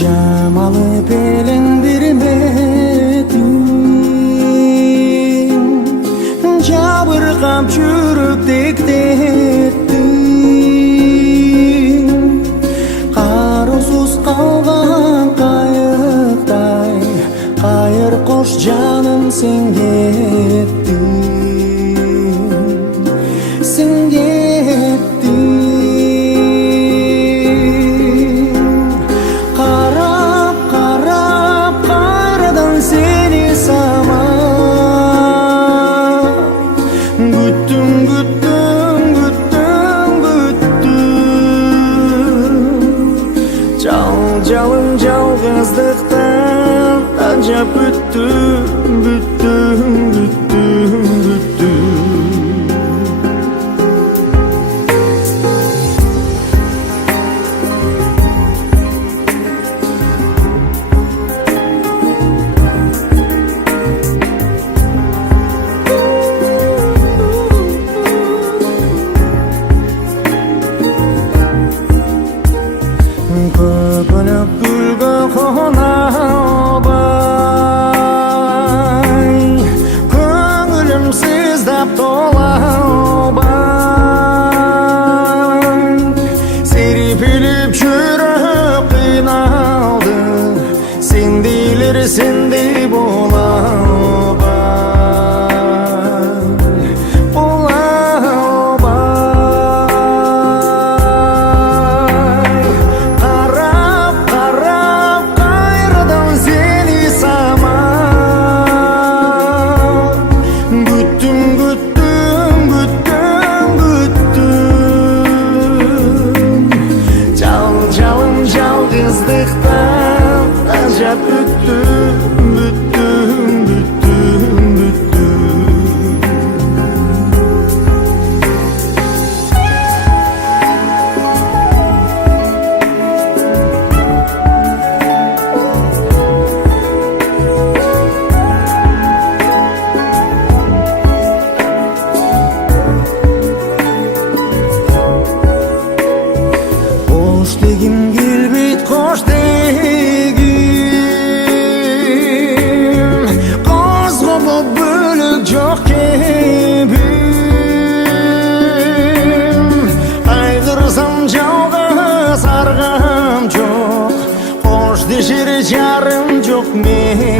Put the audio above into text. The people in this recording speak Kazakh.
Jamalı belendirmedin, jabırgap çürükdek tettin. Qarusuz qalgan qayıqday, qayır qoş canım sen gettin, sen gettin. Жалғыздықтан ажап бүттім, бүттім, бүттім, бүттім. Көпініп гүлгі қонабай, көңілім сыздап толабай. Серпіліп жүріп қиналды, сендейлер сендей болабай. Жалғыздықтан ажап бүттім, бүттім, бүттім, бүттім. Қош дегім келбейді, қош дегім, қозғы боп бөлік жоқ кебім. Қайғырсам жауға сарғам жоқ, қош дешер жарым жоқ мен.